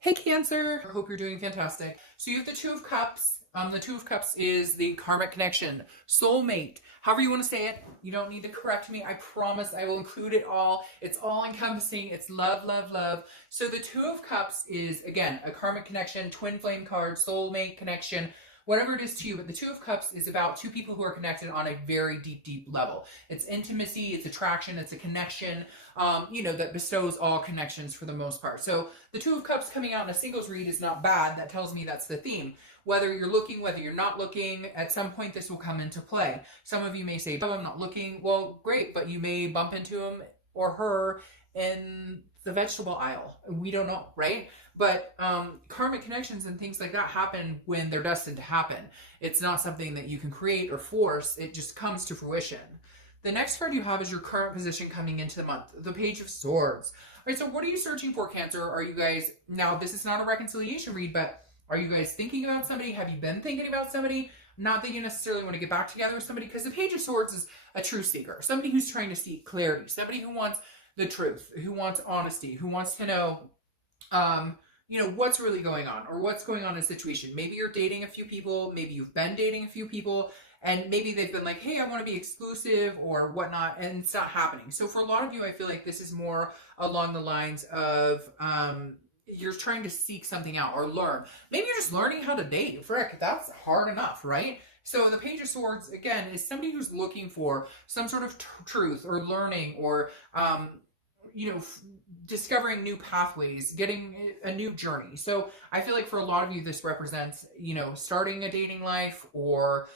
Hey Cancer, I hope you're doing fantastic. So you have the Two of Cups. The Two of Cups is the karmic connection, soulmate, however you want to say it. You don't need to correct me. I promise I will include it all. It's all encompassing. It's love, love, love. So the Two of Cups is, again, a karmic connection, twin flame card, soulmate connection, whatever it is to you. But the Two of Cups is about two people who are connected on a very deep, deep level. It's intimacy, it's attraction, it's a connection, that bestows all connections for the most part. So the Two of Cups coming out in a singles read is not bad. That tells me that's the theme. Whether you're looking, whether you're not looking, at some point this will come into play. Some of you may say, oh, I'm not looking. Well, great, but you may bump into him or her in the vegetable aisle. We don't know, right? But karmic connections and things like that happen when they're destined to happen. It's not something that you can create or force. It just comes to fruition. The next card you have is your current position coming into the month, the Page of Swords. All right, so what are you searching for, Cancer? Are you guys, now this is not a reconciliation read, but are you guys thinking about somebody? Have you been thinking about somebody? Not that you necessarily want to get back together with somebody, because the Page of Swords is a truth seeker, somebody who's trying to seek clarity, somebody who wants the truth, who wants honesty, who wants to know, what's really going on or what's going on in a situation. Maybe you're dating a few people, maybe you've been dating a few people, and maybe they've been like, hey, I want to be exclusive or whatnot, and it's not happening. So for a lot of you, I feel like this is more along the lines of you're trying to seek something out or learn. Maybe you're just learning how to date. Frick, that's hard enough, right? So the Page of Swords, again, is somebody who's looking for some sort of truth or learning or discovering new pathways, getting a new journey. So I feel like for a lot of you, this represents, starting a dating life or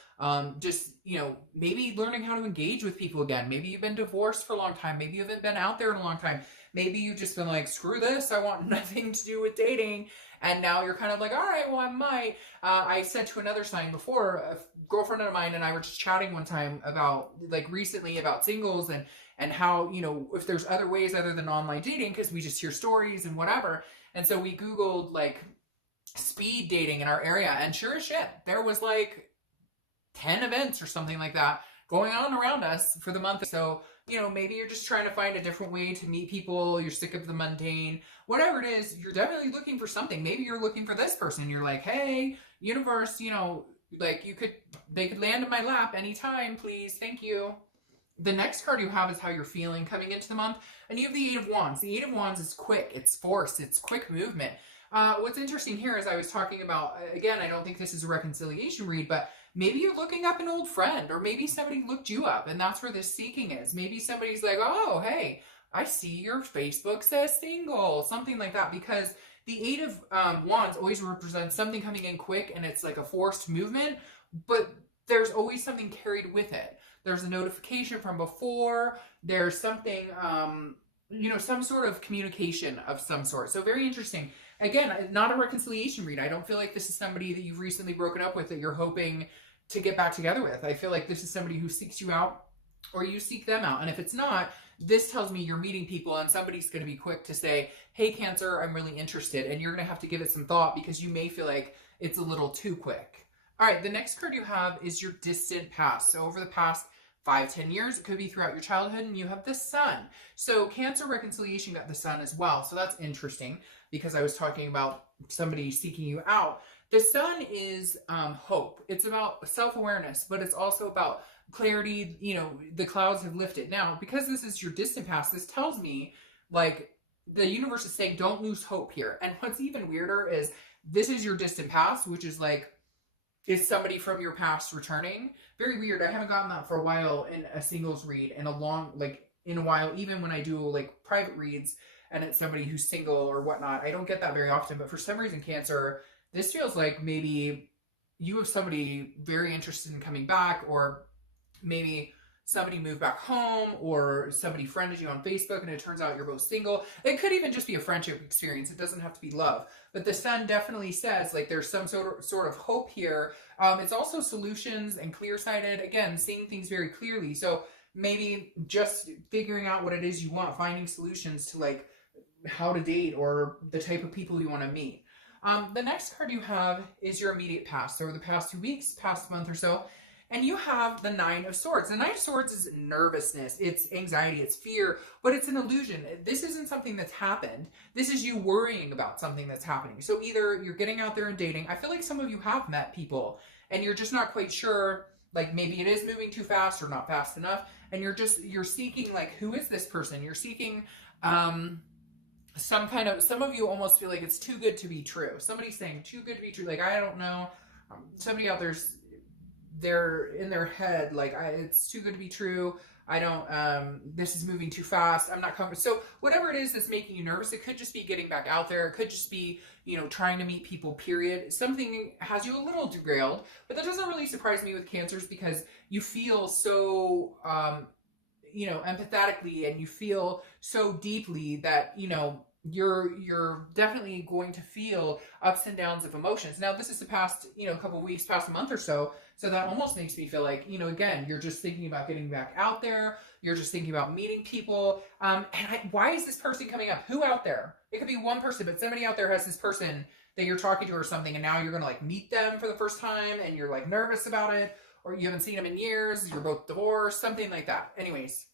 maybe learning how to engage with people again. Maybe you've been divorced for a long time. Maybe you haven't been out there in a long time. Maybe you've just been like, screw this, I want nothing to do with dating. And now you're kind of like, all right, well, I might. I said to another sign before, a girlfriend of mine and I were just chatting one time about, recently about singles and how, if there's other ways other than online dating, because we just hear stories and whatever. And so we Googled, speed dating in our area. And sure as shit, there was 10 events or something like that going on around us for the month. So, maybe you're just trying to find a different way to meet people. You're sick of the mundane, whatever it is, you're definitely looking for something. Maybe you're looking for this person. You're like, hey, universe, they could land in my lap anytime, please. Thank you. The next card you have is how you're feeling coming into the month. And you have the Eight of Wands. The Eight of Wands is quick. It's force. It's quick movement. What's interesting here is I was talking about, again, I don't think this is a reconciliation read, but maybe you're looking up an old friend, or maybe somebody looked you up, and that's where this seeking is. Maybe somebody's like, oh, hey, I see your Facebook says single, something like that, because the Eight of Wands always represents something coming in quick, and it's like a forced movement, but there's always something carried with it. There's a notification from before, there's something, some sort of communication of some sort. So very interesting. Again, not a reconciliation read. I don't feel like this is somebody that you've recently broken up with that you're hoping to get back together with. I feel like this is somebody who seeks you out or you seek them out. And if it's not, this tells me you're meeting people and somebody's going to be quick to say, hey, Cancer, I'm really interested. And you're going to have to give it some thought because you may feel like it's a little too quick. All right, the next card you have is your distant past. So over the past 5-10 years, it could be throughout your childhood, and you have the Sun. So Cancer reconciliation got the Sun as well. So that's interesting because I was talking about somebody seeking you out. The Sun is hope. It's about self-awareness, but it's also about clarity. The clouds have lifted. Now, because this is your distant past, this tells me the universe is saying don't lose hope here. And what's even weirder is this is your distant past, which is is somebody from your past returning? Very weird. I haven't gotten that for a while in a singles read in a while, even when I do private reads and it's somebody who's single or whatnot. I don't get that very often, but for some reason, Cancer, this feels like maybe you have somebody very interested in coming back, or maybe somebody moved back home, or somebody friended you on Facebook and it turns out you're both single. It could even just be a friendship experience. It doesn't have to be love. But the Sun definitely says there's some sort of hope here. It's also solutions and clear-sighted. Again, seeing things very clearly. So maybe just figuring out what it is you want, finding solutions to how to date or the type of people you want to meet. The next card you have is your immediate past. So over the past 2 weeks, past month or so. And you have the Nine of Swords. The Nine of Swords is nervousness, it's anxiety, it's fear, but it's an illusion. This isn't something that's happened. This is you worrying about something that's happening. So either you're getting out there and dating. I feel like some of you have met people and you're just not quite sure, like maybe it is moving too fast or not fast enough. And you're seeking, like, who is this person? You're seeking, some of you almost feel like it's too good to be true. Somebody's saying too good to be true. Like, I don't know. Somebody out there's, they're in their head, like, it's too good to be true. I don't, this is moving too fast. I'm not comfortable. So whatever it is that's making you nervous, it could just be getting back out there. It could just be, you know, trying to meet people, period. Something has you a little derailed, but that doesn't really surprise me with Cancers because you feel so, you know, empathetically, and you feel so deeply that, you know, you're definitely going to feel ups and downs of emotions. Now, this is the past, you know, couple weeks, past a month or so. So that almost makes me feel like, you know, again, you're just thinking about getting back out there. You're just thinking about meeting people. Why is this person coming up? Who out there? It could be one person, but somebody out there has this person that you're talking to or something, and now you're going to like meet them for the first time and you're like nervous about it, or you haven't seen them in years. You're both divorced, something like that. Anyways.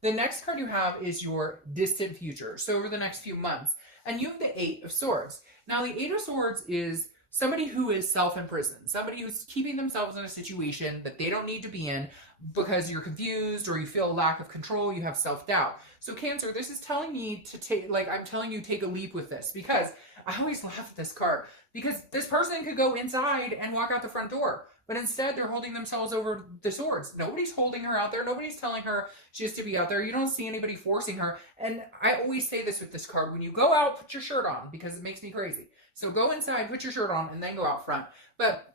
The next card you have is your distant future. So over the next few months. And you have the Eight of Swords. Now the Eight of Swords is somebody who is self-imprisoned. Somebody who's keeping themselves in a situation that they don't need to be in because you're confused or you feel a lack of control, you have self-doubt. So Cancer, this is telling me to take, like, I'm telling you, take a leap with this, because I always laugh at this card because this person could go inside and walk out the front door. But instead, they're holding themselves over the swords. Nobody's holding her out there. Nobody's telling her she has to be out there. You don't see anybody forcing her. And I always say this with this card. When you go out, put your shirt on, because it makes me crazy. So go inside, put your shirt on, and then go out front. But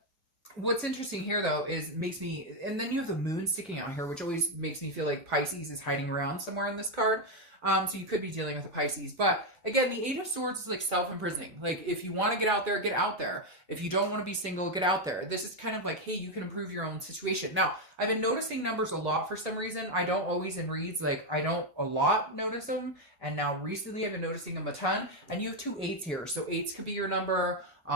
what's interesting here, though, is makes me... And then you have the moon sticking out here, which always makes me feel like Pisces is hiding around somewhere in this card. So you could be dealing with a Pisces. But again, the Eight of Swords is like self-imprisoning. Like, if you want to get out there, get out there. If you don't want to be single, get out there. This is kind of like, hey, you can improve your own situation. Now, I've been noticing numbers a lot for some reason. I don't always in reads, like, I don't a lot notice them. And now recently I've been noticing them a ton. And you have 2 8s here. So 8s could be your number, the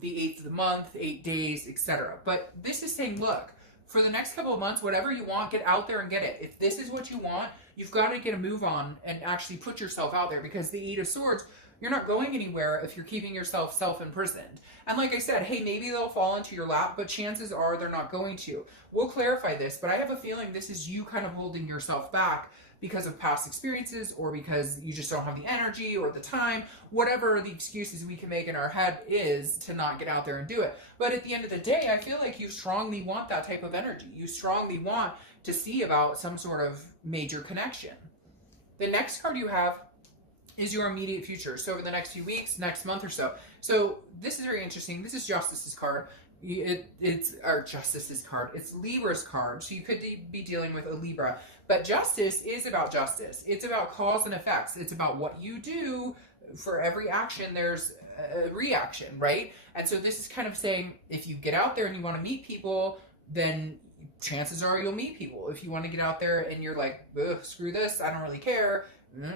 8th of the month, 8 days, etc. But this is saying, look, for the next couple of months, whatever you want, get out there and get it. If this is what you want, you've got to get a move on and actually put yourself out there, because the Eight of Swords, you're not going anywhere if you're keeping yourself self-imprisoned. And like I said, hey, maybe they'll fall into your lap, but chances are they're not going to. We'll clarify this, but I have a feeling this is you kind of holding yourself back because of past experiences, or because you just don't have the energy or the time, whatever the excuses we can make in our head is to not get out there and do it. But at the end of the day, I feel like you strongly want that type of energy. You strongly want to see about some sort of major connection. The next card you have is your immediate future. So over the next few weeks, next month or so. So this is very interesting. This is Justice's card. It's our Justice's card. It's Libra's card. So you could be dealing with a Libra. But Justice is about justice. It's about cause and effects. It's about what you do. For every action, there's a reaction, right? And so this is kind of saying, if you get out there and you want to meet people, then chances are you'll meet people. If you want to get out there and you're like, screw this, I don't really care,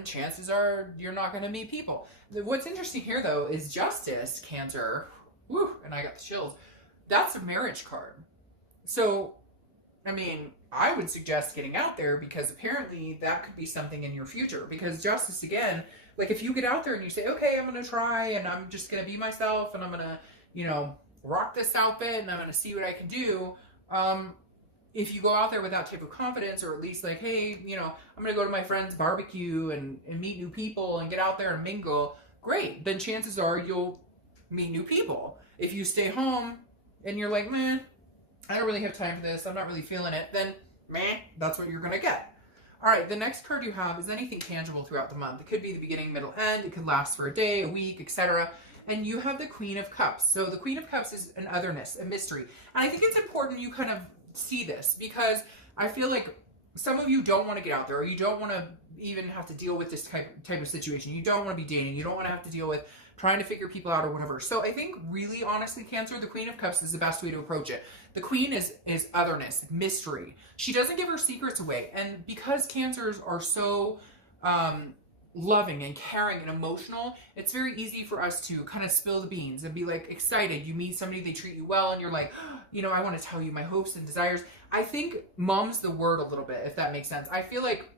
chances are you're not going to meet people. What's interesting here, though, is Justice, Cancer, woo, and I got the chills, that's a marriage card. So, I mean, I would suggest getting out there, because apparently that could be something in your future. Because Justice, again, like, if you get out there and you say, okay, I'm going to try and I'm just going to be myself and I'm going to, you know, rock this outfit and I'm going to see what I can do. If you go out there with that type of confidence, or at least like, hey, you know, I'm going to go to my friend's barbecue and meet new people and get out there and mingle, great. Then chances are you'll meet new people. If you stay home and you're like, man, I don't really have time for this, I'm not really feeling it, then meh, that's what you're going to get. All right, the next card you have is anything tangible throughout the month. It could be the beginning, middle, end. It could last for a day, a week, etc. And you have the Queen of Cups. So the Queen of Cups is an otherness, a mystery. And I think it's important you kind of see this, because I feel like some of you don't want to get out there, or you don't want to even have to deal with this type of situation. You don't want to be dating. You don't want to have to deal with trying to figure people out or whatever. So I think really, honestly, Cancer, the Queen of Cups is the best way to approach it. The Queen is otherness, mystery. She doesn't give her secrets away. And because Cancers are so loving and caring and emotional, it's very easy for us to kind of spill the beans and be like excited. You meet somebody, they treat you well, and you're like, you know, I want to tell you my hopes and desires. I think mum's the word a little bit, if that makes sense. I feel like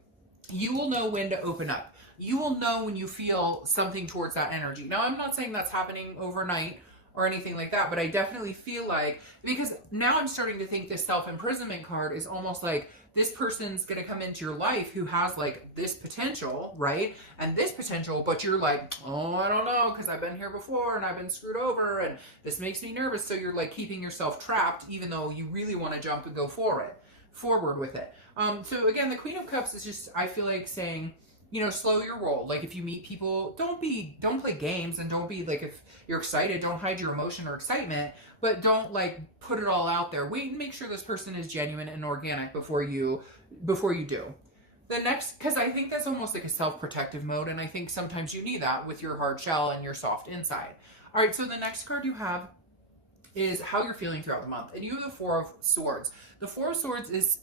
you will know when to open up. You will know when you feel something towards that energy. Now, I'm not saying that's happening overnight or anything like that, but I definitely feel like, because now I'm starting to think this self-imprisonment card is almost like this person's going to come into your life who has like this potential, right? And this potential, but you're like, oh, I don't know, because I've been here before and I've been screwed over and this makes me nervous. So you're like keeping yourself trapped, even though you really want to jump and go forward with it. So again, the Queen of Cups is just, I feel like saying, you know, slow your roll. Like if you meet people, don't play games, and don't be like, if you're excited, don't hide your emotion or excitement, but don't like put it all out there. Wait and make sure this person is genuine and organic before you do. The next, because I think that's almost like a self-protective mode, and I think sometimes you need that with your hard shell and your soft inside. All right, so the next card you have is how you're feeling throughout the month. And you have the Four of Swords. The Four of Swords is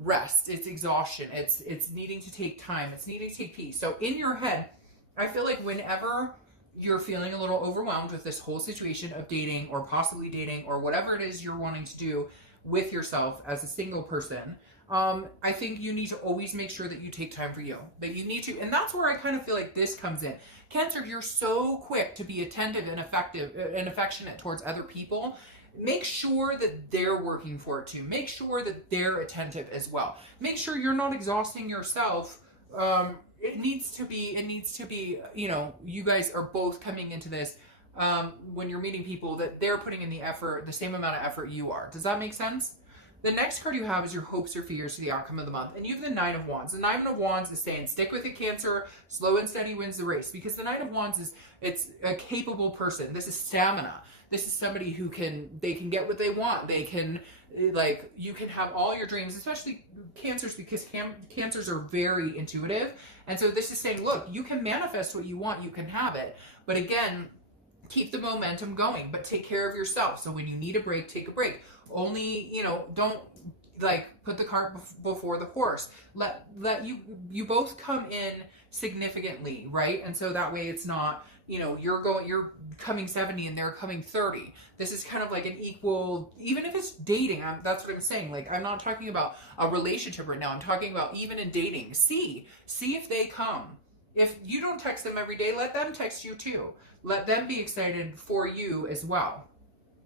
rest, it's exhaustion, it's needing to take time, it's needing to take peace. So in your head, I feel like whenever you're feeling a little overwhelmed with this whole situation of dating or possibly dating or whatever it is you're wanting to do with yourself as a single person, I think you need to always make sure that you take time for you, that you need to, and that's where I kind of feel like this comes in. Cancer, you're so quick to be attentive and effective and affectionate towards other people. Make sure that they're working for it too. Make sure that they're attentive as well. Make sure you're not exhausting yourself. It needs to be, you know, you guys are both coming into this when you're meeting people, that they're putting in the effort, the same amount of effort you are. Does that make sense? The next card you have is your hopes or fears for the outcome of the month. And you have the Nine of Wands. The Nine of Wands is saying, stick with it, Cancer. Slow and steady wins the race. Because the Nine of Wands it's a capable person. This is stamina. This is somebody who they can get what they want. They can, like, you can have all your dreams, especially Cancers, because Cancers are very intuitive. And so this is saying, look, you can manifest what you want. You can have it. But again, keep the momentum going, but take care of yourself. So when you need a break, take a break. Only, you know, don't like put the cart before the horse. Let you both come in significantly, right? And so that way it's not, you know, you're coming 70 and they're coming 30. This is kind of like an equal, even if it's dating, that's what I'm saying. Like, I'm not talking about a relationship right now. I'm talking about even in dating. See if they come. If you don't text them every day, let them text you too. Let them be excited for you as well.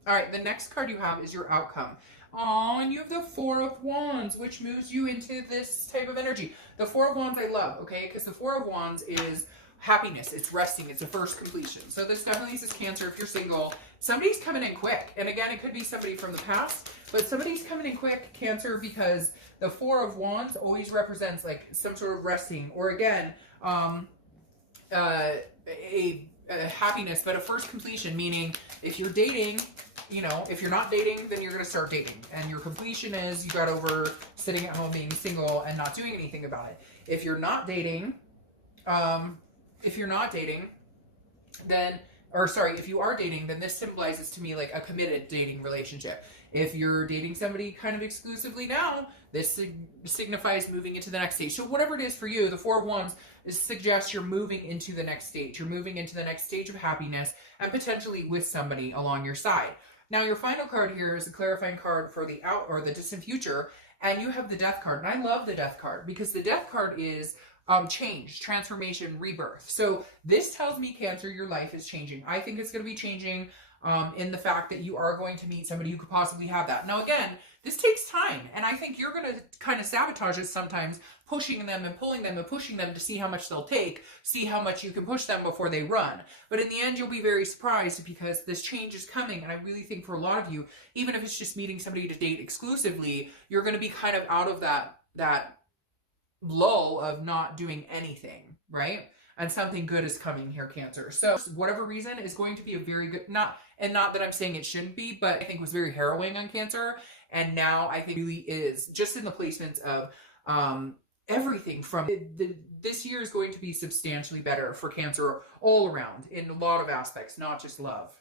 All right, the next card you have is your outcome. Oh, and you have the Four of Wands, which moves you into this type of energy. The Four of Wands I love, okay? Because the Four of Wands is happiness, it's resting, it's a first completion. So this definitely says, Cancer, if you're single, somebody's coming in quick. And again, it could be somebody from the past, but somebody's coming in quick, Cancer, because the Four of Wands always represents like some sort of resting, or again, a happiness, but a first completion, meaning if you're dating, you know, if you're not dating, then you're going to start dating. And your completion is you got over sitting at home being single and not doing anything about it. If you're not dating, if you are dating, then this symbolizes to me like a committed dating relationship. If you're dating somebody kind of exclusively now, this signifies moving into the next stage. So whatever it is for you, the Four of Wands suggests you're moving into the next stage. You're moving into the next stage of happiness and potentially with somebody along your side. Now, your final card here is a clarifying card for the the distant future, and you have the Death card. And I love the Death card because the Death card is change, transformation, rebirth. So this tells me, Cancer, your life is changing. I think it's going to be changing in the fact that you are going to meet somebody who could possibly have that. Now, again, this takes time, and I think you're going to kind of sabotage it sometimes, pushing them and pulling them and pushing them to see how much they'll take, see how much you can push them before they run. But in the end, you'll be very surprised because this change is coming, and I really think for a lot of you, even if it's just meeting somebody to date exclusively, you're going to be kind of out of that lull of not doing anything, right? And something good is coming here, Cancer. So whatever reason is going to be a very good, not that I'm saying it shouldn't be, but I think it was very harrowing on Cancer. And now I think it really is just in the placements of everything from this year is going to be substantially better for Cancer all around in a lot of aspects, not just love.